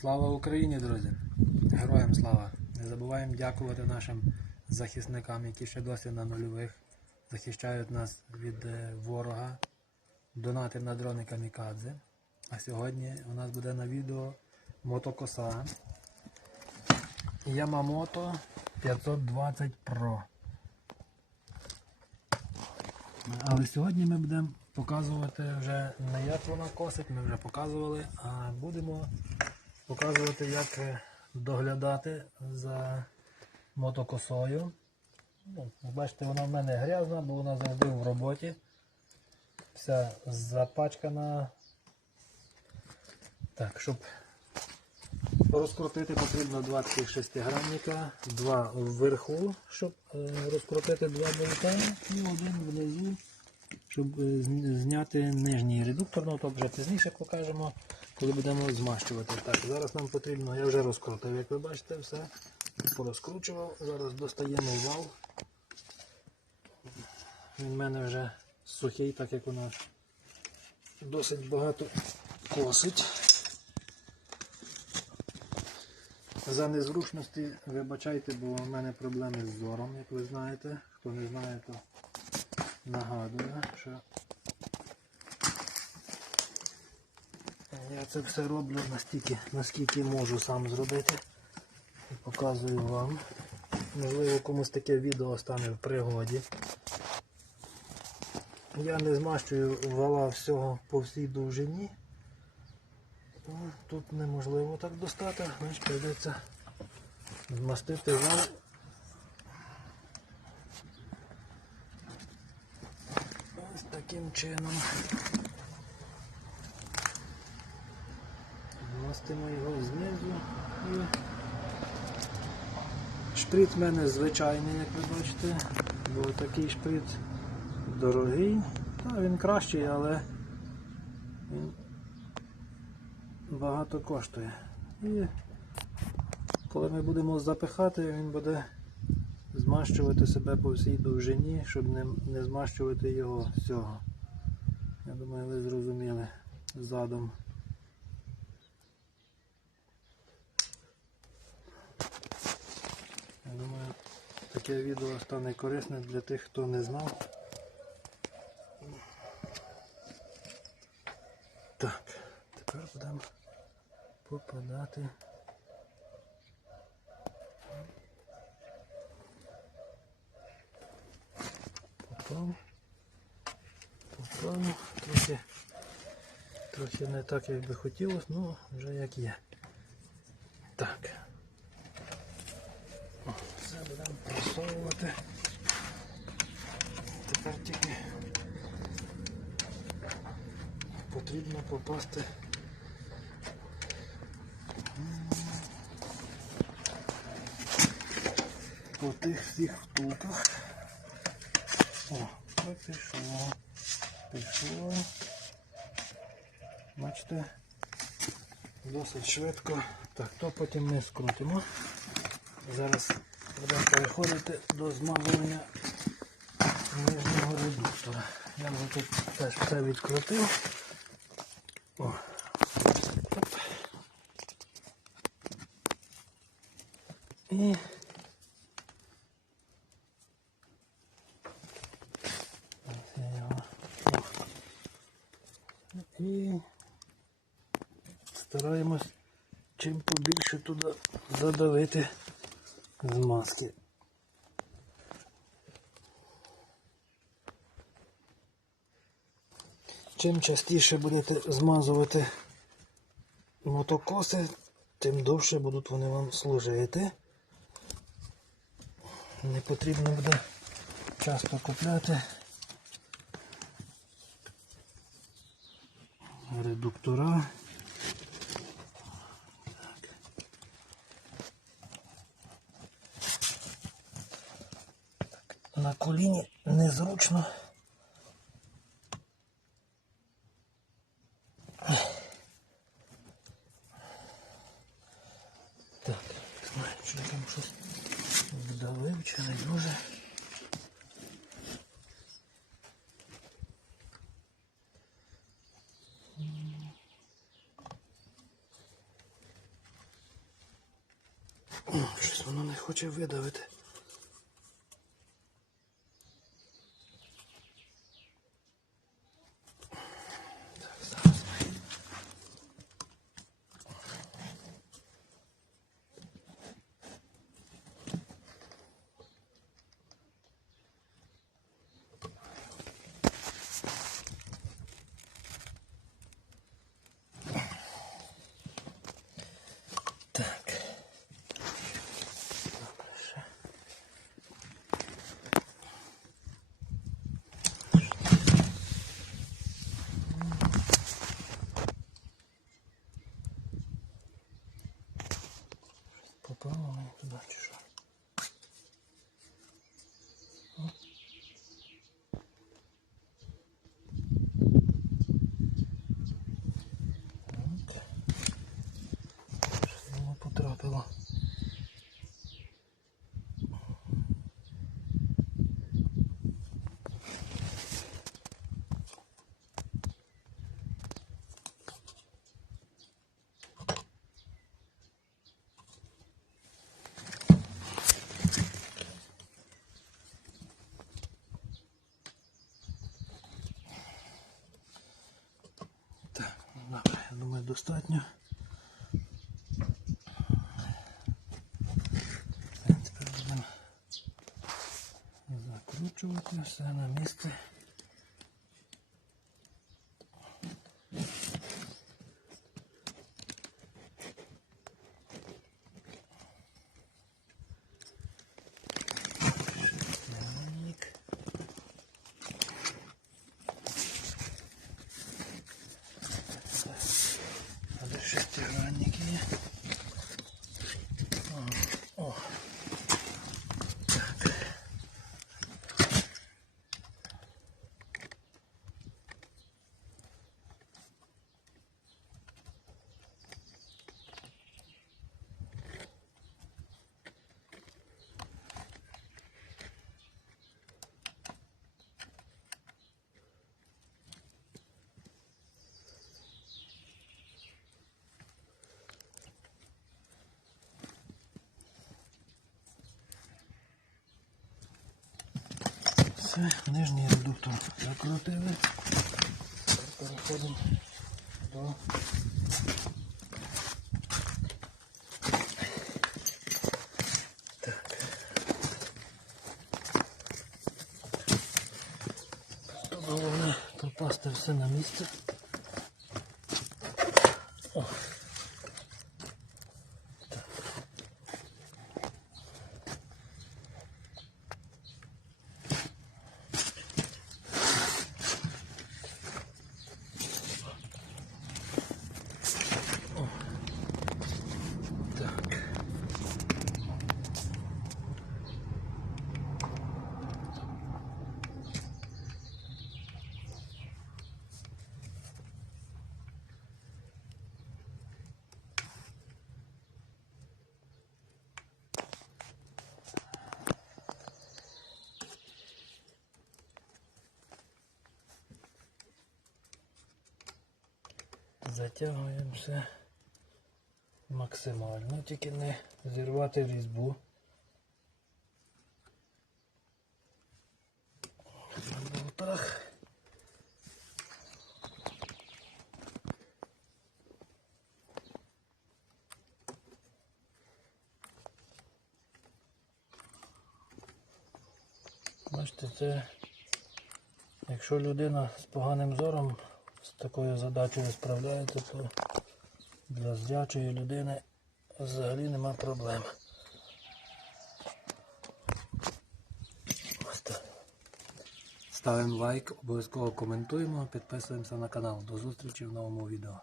Слава Україні, друзі! Героям слава! Не забуваємо дякувати нашим захисникам, які ще досі на нульових захищають нас від е, ворога, донати на дрони камікадзе. А сьогодні у нас буде на відео мотокоса Yamamoto 520 Pro. Але сьогодні ми будемо показувати вже не як вона косить, ми вже показували, а будемо показувати, як е, доглядати за мотокосою. Ну, бачите, вона в мене грязна, бо вона завжди в роботі. Вся запачкана. Так, щоб розкрутити, потрібно два таких шестигранника, два вверху, щоб е, розкрутити два болта і один внизу, щоб е, зняти нижній редуктор, ну то вже пізніше покажемо, коли будемо змащувати. Так, зараз нам потрібно, я вже розкрутив, як ви бачите, все. Порозкручував. Зараз достаємо вал. Він в мене вже сухий, так як нас досить багато косить. За незручності вибачайте, бо у мене проблеми з зором, як ви знаєте. Хто не знає, то нагадую, що я це все роблю настільки, наскільки можу сам зробити. І показую вам. Можливо, комусь таке відео стане в пригоді. Я не змащую вала всього по всій довжині. Тут неможливо так достати, значить прийдеться змастити вал. Ось таким чином. Змастимо його знизу і шприц в мене звичайний, як ви бачите, бо такий шприц дорогий. Та він кращий, але він багато коштує. І коли ми будемо запихати, він буде змащувати себе по всій довжині, щоб не, не змащувати його всього. Я думаю, ви зрозуміли задум. Я думаю, таке відео стане корисне для тих, хто не знав. Так, тепер будемо попадати. Попав. Попав. Трохи, трохи не так, як би хотілося, ну вже як є. Так. О, Все будемо просовувати. Тепер тільки потрібно попасти. По тих всіх втулках. О, пішло. Пішло. Бачите, досить швидко. Так, то потім ми скрутимо. Зараз будемо переходити до змазування нижнього редуктора. Я вже тут теж все відкрутив. О. Оп. І І стараємось чим побільше туди задавити змазки. Чим частіше будете змазувати мотокоси, тим довше будуть вони вам служити. Не потрібно буде часто купляти редуктора. Так. Так, На коліні незручно. Так, знаю, чи я там щось вдавив, чи не дуже. Щось воно не хоче видавити. Так, зараз ми. Так. Добре, ще. Попало мені туди чи що? О. Так. Щось воно потрапило. Так, ну добре, я думаю, достатньо. Тепер будемо закручувати все на місце. Так. А де шестигранники є? О, О. Так. Все, нижній редуктор закрутили. Переходимо до Головне попасти все на місце. О. Затягуємо все максимально, тільки не зірвати різьбу. На болтах. Бачите, це якщо людина з поганим зором з такою задачею справляється, то для зрячої людини взагалі нема проблем. Ставимо лайк, обов'язково коментуємо, підписуємося на канал. До зустрічі в новому відео.